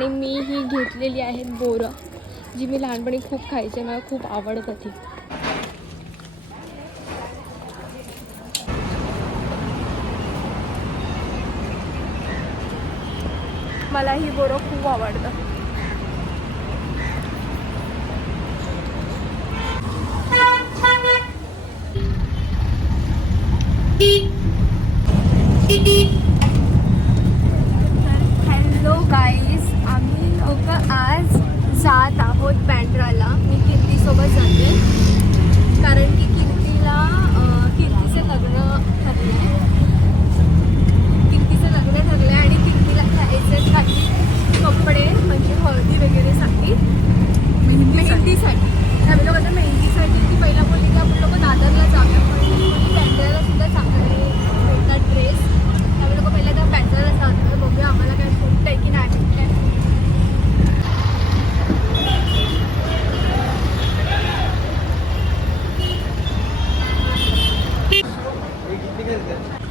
आणि मी ही घेतलेली आहेत बोरं, जी मी लहानपणी खूप खायचे, मला खूप आवडत होती. मला ही बोरं खूप आवडतं. हॅलो गाईज, आम्ही लोक आज जात आहोत बँड्राला. मी कीर्तीसोबत जाते कारण की कीर्तीचं लग्न ठरले आणि कीर्तीला घ्यायचे काही कपडे, म्हणजे हळदी वगैरेसाठी, मेहंदीसाठी. आम्ही लोक आता मेहंदीसाठी ती पहिला बोलली की आपण लोक दादरला जाऊया, पण बँड्राला सुद्धा चांगले भेटतात ड्रेस. आम्ही लोक पहिल्या त्या बँड्राला जातो, बघूया आम्हाला काय भेटतं आहे की नाही भेटत.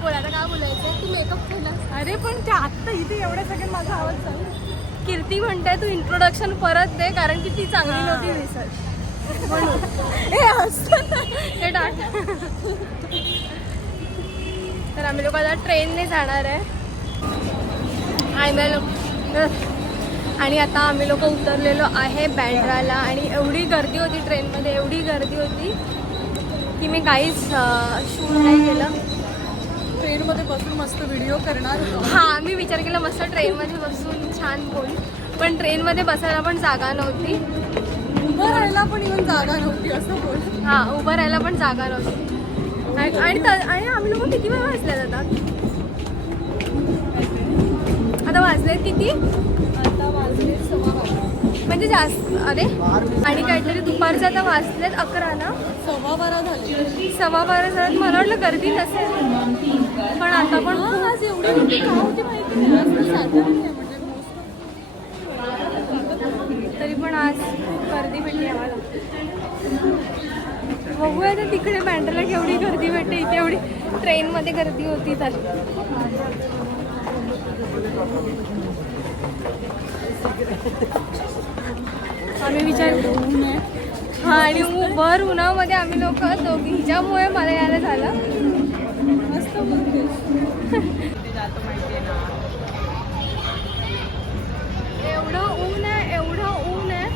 बोला काय बोलायचं, तू मेकअप केला? अरे पण ते आत्ता इथे एवढ्या सगळ्यात माझा आवाज चालू. कीर्ती म्हणताय तू इंट्रोडक्शन परत दे कारण की ती चांगली नव्हती दिसत म्हणून. हे तर आम्ही लोक आता ट्रेनने जाणार आहे. आणि आता आम्ही लोक उतरलेलो आहे बँड्राला आणि एवढी गर्दी होती ट्रेनमध्ये, एवढी गर्दी होती की मी काहीच शूट नाही केलं. ट्रेनमध्ये बसून मस्त व्हिडिओ करणार. हां, मी विचार केला मस्त ट्रेनमध्ये बसून छान बोल, पण ट्रेनमध्ये बसायला पण जागा नव्हती, उभं राहायला पण इव्हन जागा नव्हती असं बोल. हां, उभं राहायला पण जागा नव्हती. आणि आम्ही लोक किती वेळ वाजल्यात आता वाजलेत किती? आता वाजले 11:15. म्हणजे जास्त. अरे आणि काहीतरी दुपारचं आता वाजलेत 11 ना, 12:15 झाले. 12:15 झाल्यात. मला वाटलं गर्दी नसेल, पण आता पण आज एवढी गर्दी का होती माहिती नाही. आज तर साधारण आहे, म्हणजे तरी पण आज खूप गर्दी भेटली आम्हाला. बघूया तर तिकडे बँड्राला केवढी गर्दी भेटते. इथे एवढी ट्रेनमध्ये गर्दी होती तर. आम्ही विचार ऊन आहे. हां, आणि भर उन्हामध्ये आम्ही लोक दोघी, हिच्यामुळे मला यायला झालं. मस्त एवढं ऊन आहे, एवढं ऊन आहे.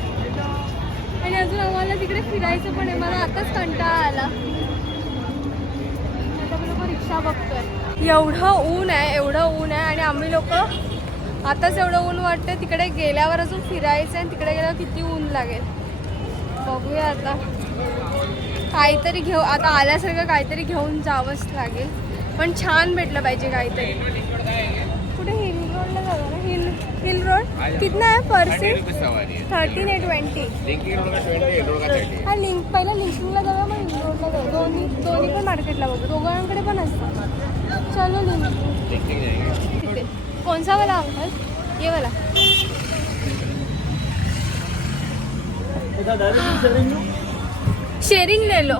आणि अजून आम्हाला तिकडे फिरायचं पण आहे. मला आताच कंटाळा आला. आता मी लोक रिक्षा बघतोय. एवढं ऊन आहे, एवढं ऊन आहे. आणि आम्ही लोक आताच एवढं ऊन वाटतं, तिकडे गेल्यावर अजून फिरायचं आहे. तिकडे गेल्यावर किती ऊन लागेल बघूया. आता काहीतरी घेऊ, आता आल्यासारखं काहीतरी घेऊन जावंच लागेल, पण छान भेटलं पाहिजे काहीतरी. कुठे हिल रोडला जाऊ ना? हिल रोड कितना आहे पर सीट? 13 आहे 20. हा लिंक पहिला लिंकिंगला जाऊया, मग हिल रोडला जाऊ. दोन्ही पण मार्केटला बघू, दोघांकडे पण असतं. चलो लिंकिंग. तिथे कोणसा वाला अंकल? ये वाला. शेअरिंग ले लो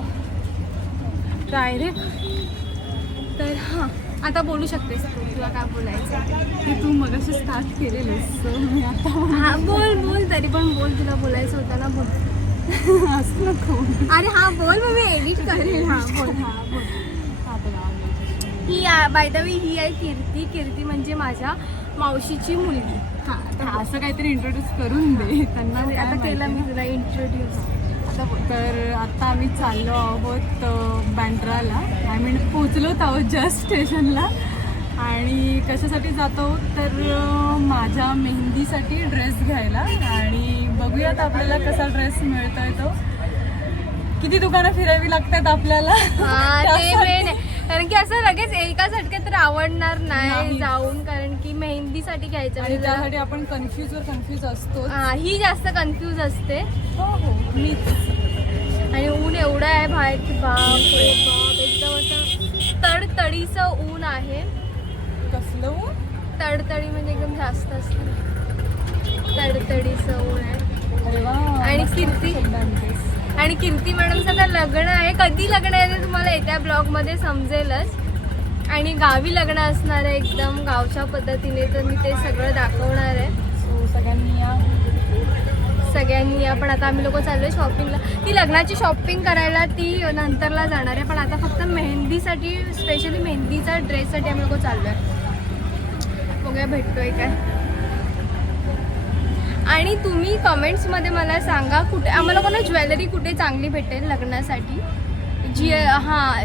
डायरेक्ट. तर हां, आता बोलू शकतेस तू, तुला काय बोलायचं की तू मगाशी स्टार्ट केलेलंस. मी आता हां, बोल तरी पण बोल, तुला बोलायचं होतं ना, बोल. असं नको. अरे हां बोल, मग मी एडिट करेल. हां बोल. ही बाय द वे ही आहे कीर्ती म्हणजे माझ्या मावशीची मुलगी. हां, तर असं काहीतरी इंट्रोड्यूस करून दे त्यांना. आता केलं मी तुला इंट्रोड्यूस. आता बोल. तर आता आम्ही चाललो आहोत बँड्राला. पोचलोत आहोत जस्ट स्टेशनला. आणि कशासाठी जातो तर माझ्या मेहंदीसाठी ड्रेस घ्यायला. आणि बघूयात आपल्याला कसा ड्रेस मिळतोय तो. किती दुकानं फिरावी लागतात आपल्याला. ते मेन आहे, कारण की असं लगेच एका झटक्यात तर आवडणार नाही जाऊन, कारण की मेहंदीसाठी घ्यायचं आणि त्यासाठी आपण कन्फ्यूज असतो. ही जास्त कन्फ्यूज असते. हो मीच. आणि ऊन एवढं आहे बाहेर की बाप रे बाप, एकदम असं तडतडीचं ऊन आहे. कसलं ऊन? तडतडी म्हणजे एकदम जास्त असतं, तडतडीचं ऊन आहे. आणि कीर्ती मॅडमचं आता लग्न आहे. कधी लग्न आहे ते तुम्हाला येत्या ब्लॉगमध्ये समजेलच. आणि गावी लग्न असणार आहे, एकदम गावच्या पद्धतीने, तर मी ते सगळं दाखवणार आहे. सो सगळ्यांनी सगळ्यांनी आपण आता आम्ही लोक चाललो आहे शॉपिंगला. ती लग्नाची शॉपिंग करायला ती नंतरला जाणार आहे, पण आता फक्त मेहंदीसाठी स्पेशली मेहंदीचा ड्रेससाठी आम्ही लोक चाललो आहे. बघूया भेटतोय काय. आणि तुम्ही कमेंट्समध्ये मला सांगा कुठे आम्हाला कोणा ज्वेलरी कुठे चांगली भेटेल लग्नासाठी. जी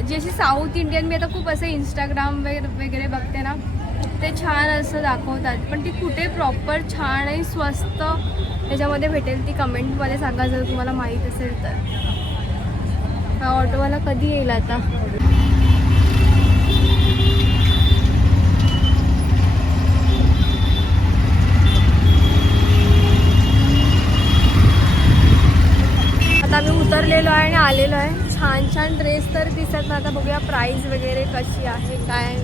जी अशी साऊथ इंडियन मी आता खूप असं इंस्टाग्राम वगैरे बघते ना, ते छान असं दाखवतात, पण ती कुठे प्रॉपर छान आणि स्वस्त त्याच्यामध्ये भेटेल ती कमेंटमध्ये सांगा जर तुम्हाला माहीत असेल तर. हा ऑटोवाला कधी येईल आता. आता आम्ही उतरलेलो आहे आणि आलेलो आहे. छान छान ड्रेस तर दिसत ना. आता बघूया प्राईस वगैरे कशी आहे काय.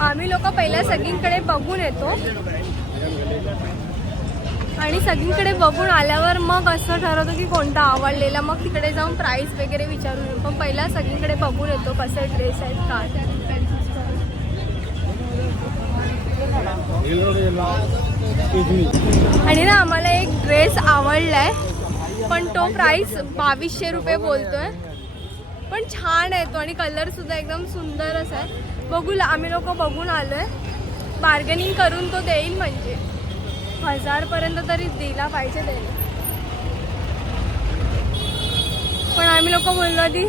आम्ही लोक पहिल्या सगळीकडे बघून येतो आणि सगळीकडे बघून आल्यावर मग असं ठरवतो की कोणता आवडलेला, मग तिकडे जाऊन प्राईस वगैरे विचारून. पण पहिला सगळीकडे बघून येतो कसे ड्रेस आहेत काय. आणि ना आम्हाला एक ड्रेस आवडलाय, पण तो प्राइस 2200 रुपये बोलतोय. पण छान आहे तो आणि कलर सुद्धा एकदम सुंदरच आहे. बघू आम्ही लोक बघून आलोय, बार्गेनिंग करून तो देईल म्हणजे 1000 पर्यंत तरी दिला पाहिजे त्याने. पण आम्ही लोक बोललो आधी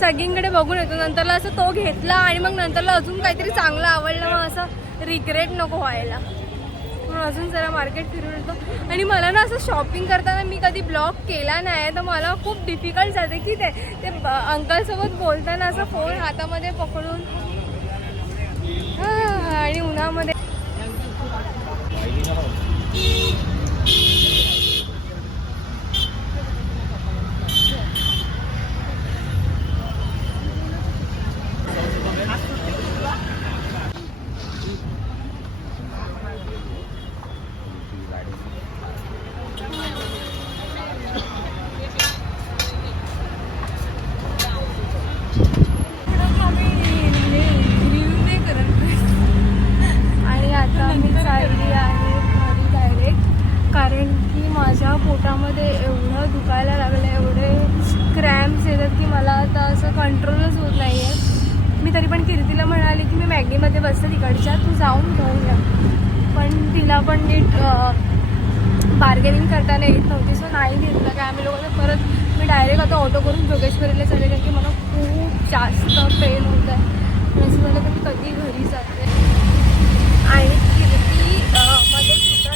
सगळीकडे बघून येतो, नंतरला असं तो घेतला आणि मग नंतरला अजून काहीतरी चांगलं आवडलं, मग असं रिग्रेट नको व्हायला म्हणून अजून जरा मार्केट फिरून येतो. आणि मला ना असं शॉपिंग करताना मी कधी ब्लॉग केला नाही तर मला खूप डिफिकल्ट जाते की ते अंकलसोबत बोलताना असं फोन हातामध्ये पकडून आणि उन्हामध्ये. कारण की माझ्या पोटामध्ये एवढं दुखायला लागलं, एवढे क्रॅम्प्स येतात की मला आता असं कंट्रोलच होत नाही आहे. मी तरी पण कीर्तीला म्हणाले की मी मॅगीमध्ये बसते तिकडच्या, तू जाऊन घेऊन या. पण तिला पण नीट बार्गेनिंग करताना येत नव्हती, सो नाही घेतलं काय. आम्ही लोक परत मी डायरेक्ट आता ऑटो करून जोगेश्वरीला चालले, कारण की मला खूप जास्त पेन होत आहे. असं झालं तर मी कधी घरी जाते. आणि कीर्ती मध्ये सुद्धा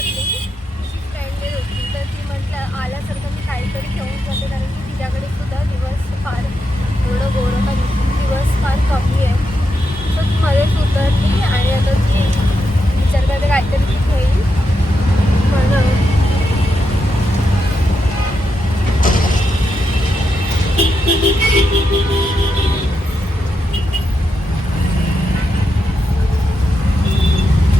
होती तर ती म्हटलं आल्यासारखं मी काहीतरी घेऊन जाते, कारण की तिच्याकडे सुद्धा दिवस फार एवढं गोरं का दिवस फार कमी आहे. तर ती मध्येच उतरली आणि आता ती विचार करते काहीतरी ती घेईल. म्हणून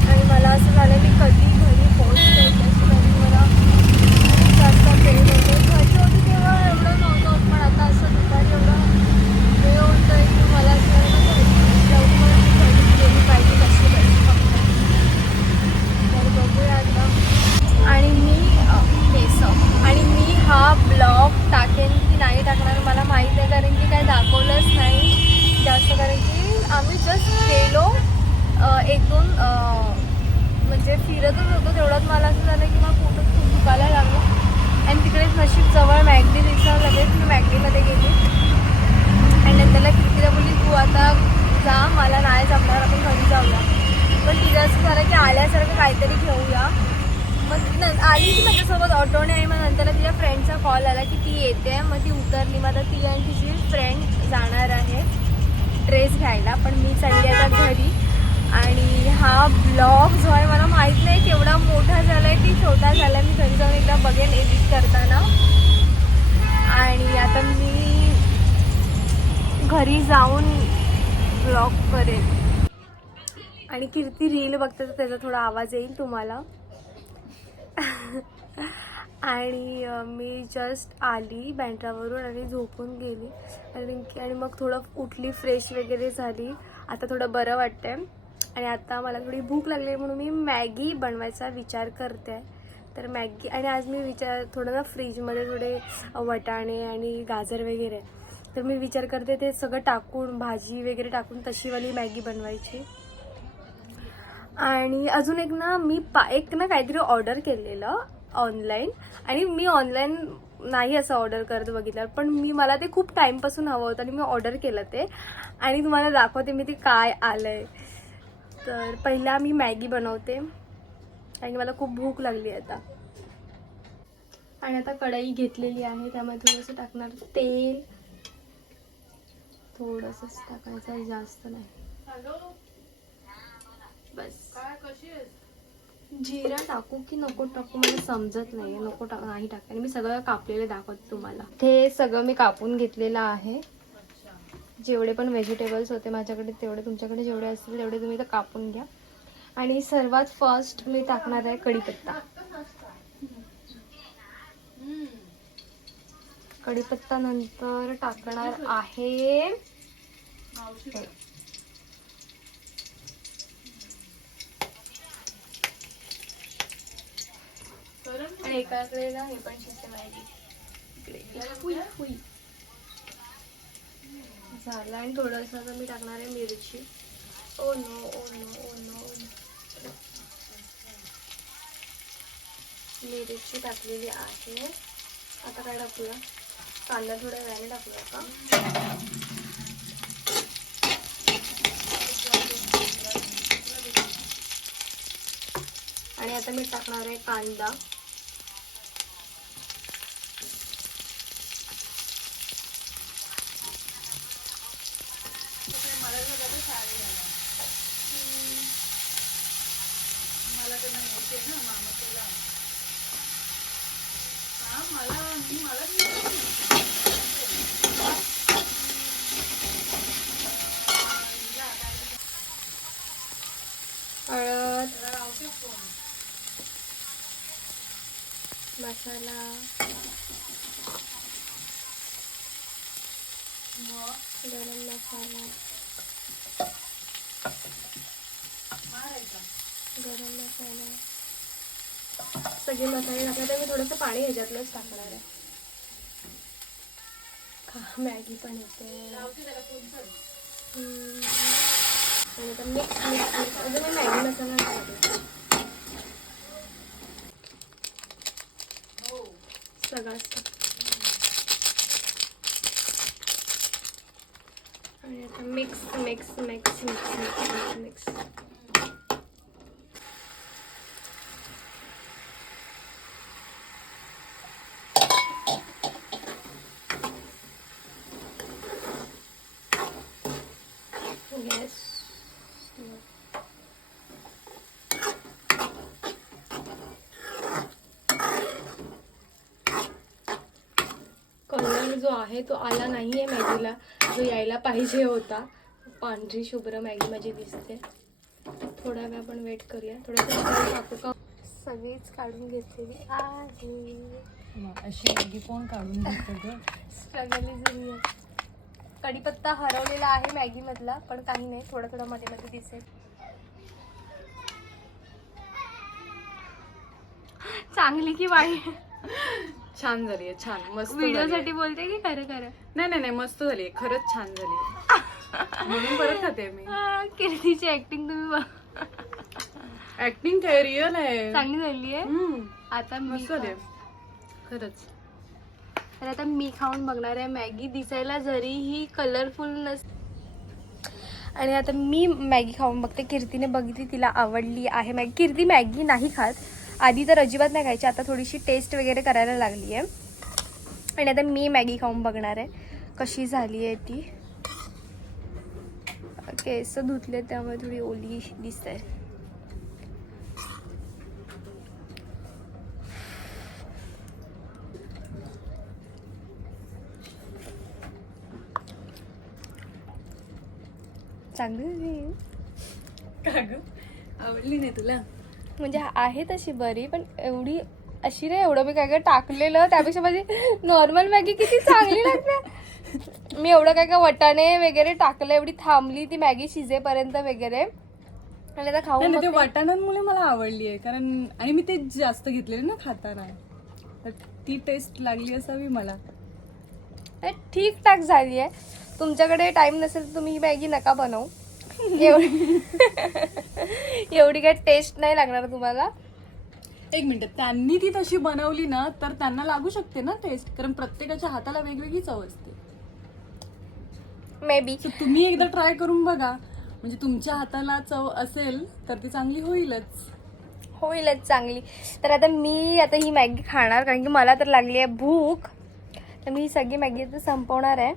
आणि मला असं झालं की कधी घरी पोहोचते त्याच्यासाठी मला खूप जास्त पेन होतं. घरी होती तेव्हा एवढं नव्हतं, पण आता असं दुपारी एवढं हे होतं आहे की मला असं लवकर घरी गेली पाहिजे कशी पाहिजे फक्त. तर बघूया आता. आणि मी हा ब्लॉग टाकेन की नाही टाकणार मला माहीत आहे, कारण की काय दाखवलंच नाही जास्त, कारण की आम्ही जस्ट गेलो एक दोन म्हणजे फिरतच होतो, तेवढ्यात मला असं झालं की मग पोटात खूप दुखायला लागलं. आणि तिकडेच नशीब जवळ मॅगडी दिसलं, लगेच मी मॅगडीमध्ये गेली आणि नंतरला कीर्तीला बोलली तू आता जा, मला नाही जमणार, आपण घरी जाऊया. पण तिचं असं झालं की आल्यासारखं काहीतरी घेऊया. मग ती आली की माझ्यासोबत ऑटोने, आणि मग नंतरला तिच्या फ्रेंडचा कॉल आला की ती येते. मग ती उतरली. मग आता ती आणि तिची फ्रेंड जाणार आहे ड्रेस घ्यायला, पण मी चालली आता घरी. आणि हा ब्लॉग जो आहे मला माहीत नाही केवढा मोठा झाला आहे की छोटा झाला आहे. मी घरी जाऊन एकदा बघेन एडिट करताना. आणि आता मी घरी जाऊन ब्लॉग करेन. आणि कीर्ती रील बघते तर त्याचा थोडा आवाज येईल तुम्हाला. आणि मी जस्ट आली बँड्रावरून आणि झोपून गेली आणि मग थोडं उठली, फ्रेश वगैरे झाली. आता थोडं बरं वाटतंय आणि आता मला थोडी भूक लागली म्हणून मी मॅगी बनवायचा विचार करते आहे. तर मॅगी, आणि आज मी थोडं ना फ्रीजमध्ये थोडे वाटाणे आणि गाजर वगैरे, तर मी विचार करते ते सगळं टाकून, भाजी वगैरे टाकून तशीवाली मॅगी बनवायची. आणि अजून एक ना मी एक ना काहीतरी ऑर्डर केलेलं ऑनलाईन, आणि मी ऑनलाईन नाही असं ऑर्डर करत बघितलं, पण मला ते खूप टाईमपासून हवं होतं आणि मी ऑर्डर केलं ते, आणि तुम्हाला दाखवते मी ते काय आलंय. तर पहिला मी मॅगी बनवते आणि मला खूप भूक लागली आता. आणि आता कढई घेतलेली आहे, त्यामध्ये थोडंसं टाकणार तेल, थोडंसंच टाकायचं, जास्त नाही. बस. जिरा टाकू की नको टाकू मला समजत नाही, नाही टाका. आणि मी सगळं कापलेलं दाखवते तुम्हाला. हे सगळं मी कापून घेतलेलं आहे. जेवढे पण व्हेजिटेबल्स होते माझ्याकडे तेवढे, तुमच्याकडे जेवढे असतील तेवढे तुम्ही तर कापून घ्या. आणि सर्वात फर्स्ट मी टाकणार आहे कढीपत्ता. कढीपत्ता नंतर टाकणार आहे आणि एकाकडे ना हे पण शिजते मॅगी, इकडे झालं. आणि थोडंसं मी टाकणार आहे मिरची. Oh no oh no oh no, मिरची टाकलेली आहे. आता काय टाकूया, कांदा थोड्या वेळाने टाकूया का. आणि आता मी टाकणार आहे कांदा. हळद, मसाला, गरम मसाला, सगळे मसाले टाकले. तर मी थोडंसं पाणी ह्याच्यातलंच टाकणार आहे. मॅगी पण येते. आणि आता मिक्स म्हणजे मी मॅगी मसाला टाकते सगळंच. आणि आता mix mix mix mix mix mix. Yes. Colour जो आहे तो आला नाहीये मॅगीला, जो यायला पाहिजे होता. पांढरी शुभ्र मॅगी माझी दिसते. थोडा वेळ आपण वेट करूया. थोडंसं टाकू का. सगळीच काढून घेतलेली आहे. अशी मॅगी कोण काढून घेतं ग. Struggle is real. कढीपत्ता हरवलेला आहे मॅगी मधला, पण काही नाही, थोडं थोडं मध्ये मध्ये दिसेल. चांगली की वाईट. छान झाली, छान मस्त. व्हिडिओ साठी बोलते की खरं खरं. नाही मस्त झाली, खरंच छान झाली. म्हणून परत खाते मी. कीर्तीची ऍक्टिंग तुम्ही ऍक्टिंग काय रिअल आहे, चांगली झाली आहे. आता मस्त झाली खरंच. तर आता मी खाऊन बघणार आहे मॅगी. दिसायला जरीही कलरफुल आणि आता मी मॅगी खाऊन बघते. कीर्तीने बघितली, तिला आवडली आहे मॅगी. कीर्ती मॅगी नाही खात, आधी तर अजिबात नाही खायची, आता थोडीशी टेस्ट वगैरे करायला लागली आहे. आणि आता मी मॅगी खाऊन बघणार आहे कशी झाली आहे ती. केस धुतले त्यामुळे थोडी ओली दिसत आहे. चांगली झाली. का ग, आवडली नाही तुला? म्हणजे आहे तशी बरी, पण एवढी अशी नाही. एवढं मी काय काय टाकलेलं त्यापेक्षा माझी नॉर्मल मॅगी किती चांगली लागते. मी एवढं काय काय वटाणे वगैरे टाकलं, एवढी थांबली ती मॅगी शिजेपर्यंत वगैरे. आणि आता खाऊन नाही, ते बघते. वाटाण्यांमुळे मला आवडली आहे, कारण आणि मी ते जास्त घेतलेले ना खाताना, तर ती टेस्ट लागली असावी मला. ठीक ठाक झाली आहे. तुमच्याकडे टाइम नसेल तर तुम्ही ही मॅगी नका बनवू. एवढी एवढी काय टेस्ट नाही लागणार तुम्हाला. एक मिनिट, त्यांनी ती तशी बनवली ना तर त्यांना लागू शकते ना टेस्ट, कारण प्रत्येकाच्या हाताला वेगवेगळी चव असते. मे बी So, तुम्ही एकदा ट्राय करून बघा, म्हणजे तुमच्या हाताला चव असेल तर ती चांगली होईलच चांगली. तर आता मी आता ही मॅगी खाणार, कारण की मला तर लागली आहे भूक. तर मी ही सगळी मॅगी आता संपवणार आहे.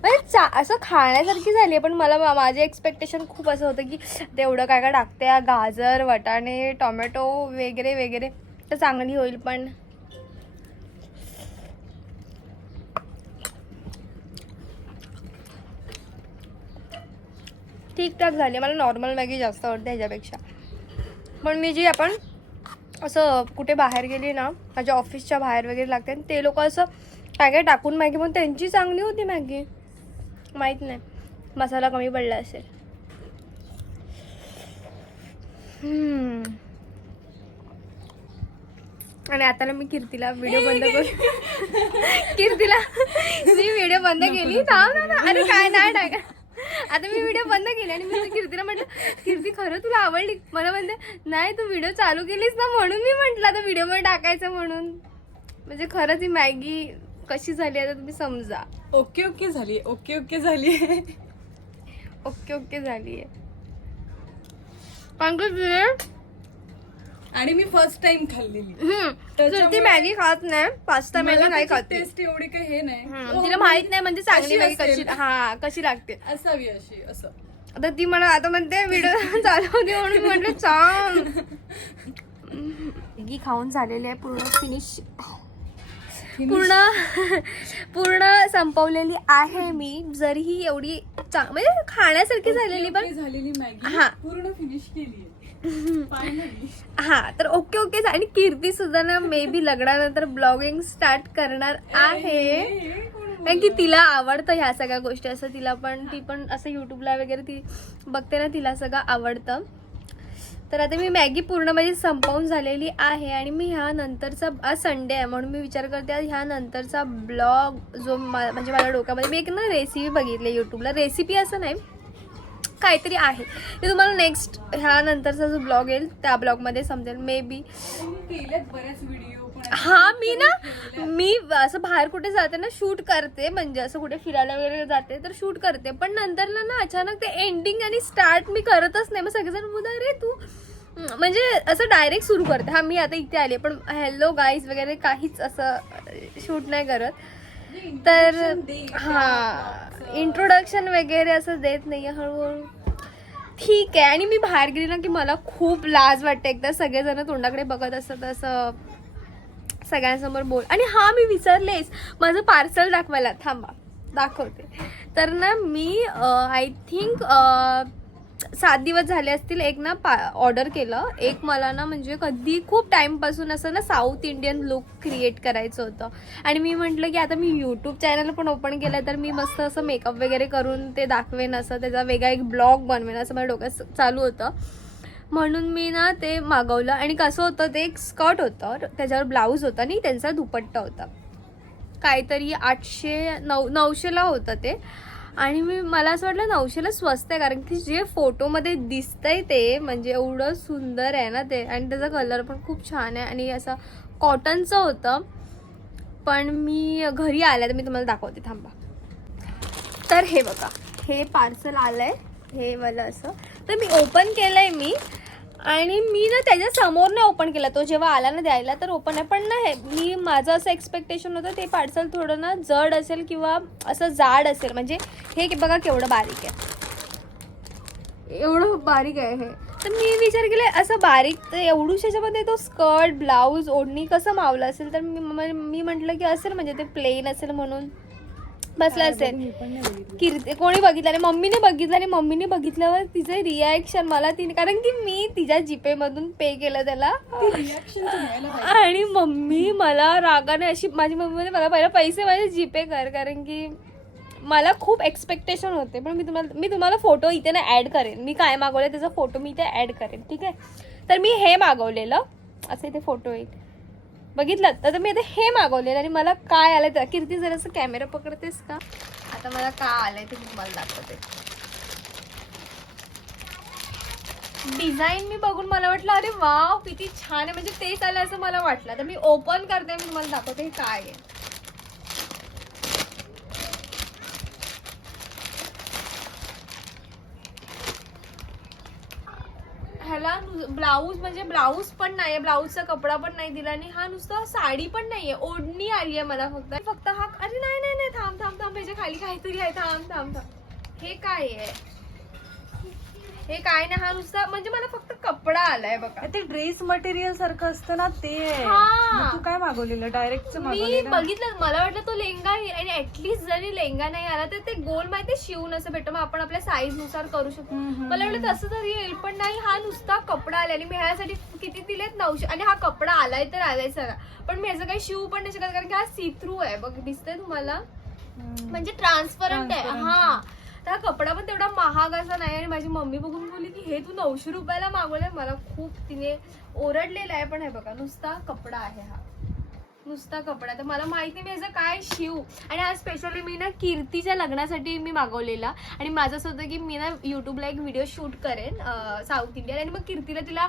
म्हणजे असं खाण्यासारखी झाली आहे, पण मला माझे एक्सपेक्टेशन खूप असं होतं की तेवढं काय काय टाकते, गाजर, वटाणे, टोमॅटो वगैरे वगैरे, तर चांगली होईल. पण ठीकठाक झाली. मला नॉर्मल मॅगी जास्त आवडते ह्याच्यापेक्षा. पण मी जी आपण असं कुठे बाहेर गेली ना, माझ्या ऑफिसच्या बाहेर वगैरे लागते, ते लोक असं काय काय टाकून मॅगी, पण त्यांची चांगली होती मॅगी. माहीत नाही, मसाला कमी पडला असेल. आणि आता ना मी कीर्तीला व्हिडिओ बंद कीर्तीला मी व्हिडिओ बंद केली. अरे काय नाही टाका. आता मी व्हिडिओ बंद केली आणि मी कीर्तीला म्हटलं, कीर्ती खरं तुला आवडली? मला म्हणते नाही, तू व्हिडिओ चालू केलीस ना म्हणून मी म्हटलं आता व्हिडिओ मध्ये टाकायचं म्हणून. म्हणजे खरंच ही मॅगी कशी झाली आता तुम्ही समजा. ओके ओके झाली, ओके ओके झाली. ओके ओके झाली आहे. आणि मी फर्स्ट टाइम खाल्लेली. ती मॅगी खात नाही, पास्ता मॅगी नाही खात. टेस्ट एवढी काही हे नाही, तिला माहित नाही म्हणजे चांगली मॅगी असेल. कशी लागते असावी अशी असं. आता ती मला आता म्हणते व्हिडिओ चालू होती म्हणून मी म्हटलं चांग. मॅगी खाऊन झालेली आहे पूर्ण फिनिश, पूर्ण संपवलेली आहे मी. जरी ही एवढी म्हणजे खाण्यासारखी झालेली, पण झालेली मॅगी हा पूर्ण फिनिश केली. हा, तर ओके ओके. आणि कीर्ती सुद्धा ना मे बी लग्नानंतर ब्लॉगिंग स्टार्ट करणार आहे, कारण की तिला आवडतं ह्या सगळ्या गोष्टी. असं तिला पण, ती पण असं युट्यूबला वगैरे ती बघते ना, तिला सगळं आवडतं. तर आता मी मॅगी पूर्ण माझी संपवून झालेली आहे. आणि मी ह्यानंतरचा, आज संडे आहे म्हणून मी विचार करते आज ह्यानंतरचा ब्लॉग जो म्हणजे माझ्या डोक्यामध्ये, मी एक ना रेसिपी बघितली युट्यूबला. रेसिपी असं नाही, काहीतरी आहे ते तुम्हाला नेक्स्ट ह्यानंतरचा जो ब्लॉग येईल त्या ब्लॉगमध्ये समजेल मे बी. बरेच व्हिडिओ. हा, मी असं बाहेर कुठे जाते ना शूट करते, म्हणजे असं कुठे फिरायला वगैरे जाते तर शूट करते, पण नंतर ना अचानक ते एंडिंग आणि स्टार्ट मी करतच नाही. मग सगळेजण बोलतात अरे तू म्हणजे असं डायरेक्ट सुरू करते. हा, मी आता इथे आले पण हॅलो गाईज वगैरे काहीच असं शूट नाही करत. तर हा, इंट्रोडक्शन वगैरे असं देत नाही हळूहळू. ठीक आहे. आणि मी बाहेर गेली ना की मला खूप लाज वाटते. एकदा सगळेजण तोंडाकडे बघत असतात असं सगळ्यांसमोर बोल. आणि हा, मी विसरलेच माझं पार्सल दाखवायला, थांबा दाखवते. तर ना मी आय थिंक 7 दिवस झाले असतील, एक ना ऑर्डर केलं. एक मला ना म्हणजे कधी खूप टाईमपासून असं ना साऊथ इंडियन लुक क्रिएट करायचं होतं. आणि मी म्हटलं की आता मी यूट्यूब चॅनल पण ओपन केलं तर मी मस्त असं मेकअप वगैरे करून ते दाखवेन, असं त्याचा वेगळा एक ब्लॉग बनवेन असं माझ्या डोक्यात चालू होतं. म्हणून मी ना ते मागवलं. आणि कसं होतं, ते एक स्कर्ट होतं, त्याच्यावर ब्लाऊज होता आणि त्यांचा दुपट्टा होता. काहीतरी 800-900ला होतं ते. आणि मला असं वाटलं 900ला स्वस्त आहे, कारण की जे फोटोमध्ये दिसतंय ते म्हणजे एवढं सुंदर आहे ना ते. आणि त्याचा कलर पण खूप छान आहे आणि असं कॉटनचं होतं. पण मी घरी आल्या तर मी तुम्हाला दाखवते, थांबा. तर हे बघा, हे पार्सल आलंय हे वाला असं. तर मी ओपन केलंय मी, आणि मी ना त्याच्या समोर नाही ओपन केला. तो जेव्हा आला ना द्यायला तर ओपन आहे, पण ना हे माझं असं एक्सपेक्टेशन होतं ते पार्सल थोडं ना जड असेल किंवा असं जाड असेल. म्हणजे हे बघा केवढं बारीक आहे, एवढं बारीक आहे हे. तर मी विचार केला असं बारीक एवढूच ह्याच्यामध्ये तो स्कर्ट, ब्लाऊज, ओढणी कसं मावलं असेल. तर मी म्हटलं की असेल म्हणजे ते प्लेन असेल म्हणून. बसला असेल. कीर्ती कोणी बघितलं नाही, मम्मीने बघितलं आणि मम्मीने बघितल्यावर तिचं रिॲक्शन मला तिने, कारण की मी तिच्या जीपे मधून पे केलं त्याला आणि मम्मी मला रागाने अशी, माझी मम्मी मला पहिला पैसे माझे जीपे कर, कारण की मला खूप एक्सपेक्टेशन होते. पण मी तुम्हाला फोटो इथे ना ऍड करेन, मी काय मागवले त्याचा फोटो मी इथे ऍड करेन, ठीक आहे. तर मी हे मागवलेलं, असं इथे फोटो येईल, बघितलं तर मी आता हे मागवलेलं आणि मला काय आलं तर, कीर्ती जरासं कॅमेरा पकडतेस का, आता मला काय आलंय ते तुम्हाला दाखवते. डिझाईन मी बघून मला वाटलं अरे वाव किती छान आहे, म्हणजे तेच आलं असं मला वाटलं. तर मी ओपन करते, मी तुम्हाला दाखवते हे काय आहे. ह्याला ब्लाऊज, म्हणजे ब्लाऊज पण नाहीये, ब्लाऊजचा कपडा पण नाही दिला आणि हा नुसतं साडी पण नाहीये, ओढणी आली आहे मला फक्त हा. अरे नाही नाही नाही, थांब थांब थांब, ह्याच्या खाली काहीतरी आहे, थांब थांब थांब. हे काय आहे, हे काय नाही, हा नुसता म्हणजे मला फक्त कपडा आलाय बघा. ते ड्रेस मटेरियल सारखं असतं ना ते. हा. तू काय मागवलेलं, डायरेक्ट मी मागवलेलं? बघितलं, मला वाटलं तो लेंगा आहे आणि ऍटलीस्ट जरी लेंगा नाही आला तर ते गोल माहिती शिवून असं भेटतं, मग आपण आपल्या साईज नुसार करू शकतो. मला वाटलं तसं तरी येईल, पण नाही, हा नुसता कपडा आला आणि मी ह्यासाठी किती दिलेत 900, आणि हा कपडा आलाय तर आलाय सगळा, पण मी ह्याचं काही शिवू पण नाही शकत कारण की हा सी थ्रू आहे बघ, दिसतंय तुम्हाला, म्हणजे ट्रान्सपरंट आहे. हा, हा कपडा पण तेवढा महाग असा नाही. आणि माझी मम्मी बघून बोलली की हे तू 900 रुपयाला मागवलंय, मला खूप तिने ओरडलेला आहे. पण हे बघा नुसता कपडा आहे, हा नुसता कपडा. तर मला माहिती नाही ह्याचं काय शिव. आणि हा स्पेशली मी ना कीर्तीच्या लग्नासाठी मी मागवलेला, आणि माझं असं होतं की मी ना युट्यूबला एक व्हिडिओ शूट करेन साऊथ इंडियन, आणि मग कीर्तीला तिला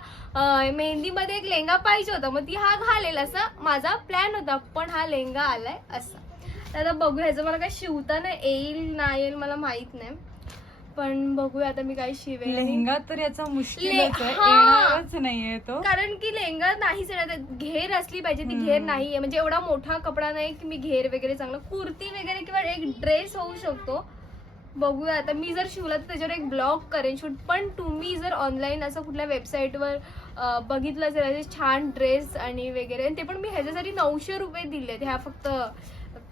मेहंदीमध्ये एक लेंगा पाहिजे होता, मग ती हा घालेल असा माझा प्लॅन होता, पण हा लेंगा आलाय असा. तर आता बघूया, ह्याचं मला काय शिवताना येईल नाही येईल मला माहित नाही, पण बघूया आता मी काय शिवेल. लेहंगा तर याचा मुश्किलच आहे, येणारच नाहीये तो, कारण की लेहंगा नाहीच येणार, घेर असली पाहिजे, ती घेर नाहीये, म्हणजे एवढा मोठा कपडा नाही की मी घेर वगैरे चांगला, कुर्ती वगैरे किंवा एक ड्रेस होऊ शकतो. बघूया आता, मी जर शिवला तर त्याच्यावर एक ब्लॉग करेन शूट. पण तुम्ही जर ऑनलाईन असं कुठल्या वेबसाईटवर बघितलं असेल छान ड्रेस आणि वगैरे, आणि ते पण मी ह्याच्यासाठी 900 रुपये दिलेत ह्या फक्त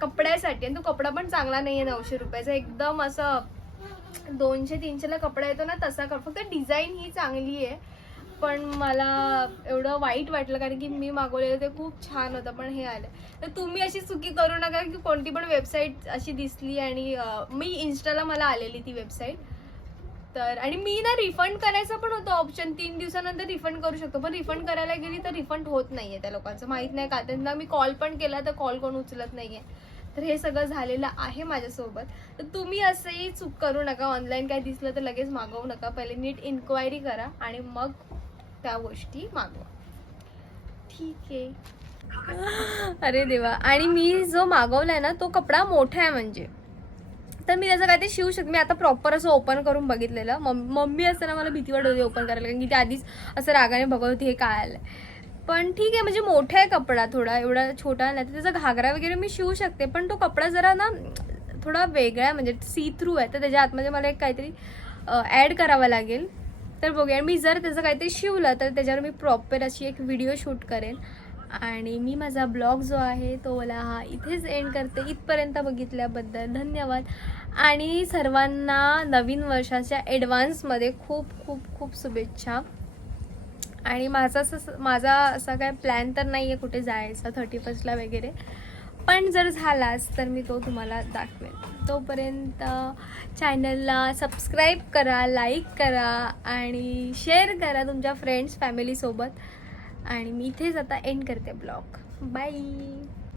कपड्यासाठी, आणि तो कपडा पण चांगला नाहीये 900 रुपयाचा, एकदम असं 200-300 ला कपडा येतो ना तसा. फक्त डिझाईन ही चांगली आहे, पण मला एवढं वाईट वाटलं कारण की मी मागवलेलं ते खूप छान होतं, पण हे आलं. तर तुम्ही अशी चुकी करू नका की कोणती पण वेबसाईट अशी दिसली, आणि मी इन्स्टाला मला आलेली ती वेबसाईट, तर आणि मी ना रिफंड करायचं पण होतं ऑप्शन, 3 दिवसानंतर रिफंड करू शकतो, पण रिफंड करायला गेली तर रिफंड होत नाहीये त्या लोकांचं, माहित नाही का. त्यांना मी कॉल पण केला तर कॉल कोण उचलत नाहीये. तर हे सगळं झालेलं आहे माझ्यासोबत. तर तुम्ही असंही चूक करू नका, ऑनलाईन काय दिसलं तर लगेच मागवू नका, पहिले नीट इन्क्वायरी करा आणि मग त्या गोष्टी मागवा, ठीक आहे. अरे देवा. आणि मी जो मागवलाय ना तो कपडा मोठा आहे, म्हणजे तर मी त्याचं काय ते शिवू शकते. मी आता प्रॉपर असं ओपन करून बघितलेलं, मम्मी असताना मला भीती वाटत होती ओपन करायला, कारण की त्या आधीच असं रागाने बघत होती हे काय आलंय. पण ठीक आहे, म्हणजे मोठा आहे कपडा, थोडा एवढा छोटा नाही, तर त्याचा घागरा वगैरे मी शिवू शकते, पण तो कपडा जरा ना थोडा वेगळा आहे, म्हणजे सी थ्रू आहे, तर त्याच्या आतमध्ये मला एक काहीतरी ॲड करावं लागेल. तर बघूया, मी जर त्याचं काहीतरी शिवलं तर त्याच्यावर मी प्रॉपर अशी एक व्हिडिओ शूट करेन. आणि मी माझा ब्लॉग जो आहे तो मला हा इथेच एंड करते. इथपर्यंत बघितल्याबद्दल धन्यवाद, आणि सर्वांना नवीन वर्षाच्या ॲडव्हान्समध्ये खूप खूप खूप शुभेच्छा. आणि माझा असा काय प्लॅन तर नाही आहे कुठे जायचा 31st वगैरे, पण जर झालाच तर मी तो तुम्हाला दाखवेन. तोपर्यंत चॅनलला सबस्क्राईब करा, लाईक करा आणि शेअर करा तुमच्या फ्रेंड्स फॅमिलीसोबत. आणि मी इथेच आता एंड करते ब्लॉग. बाय.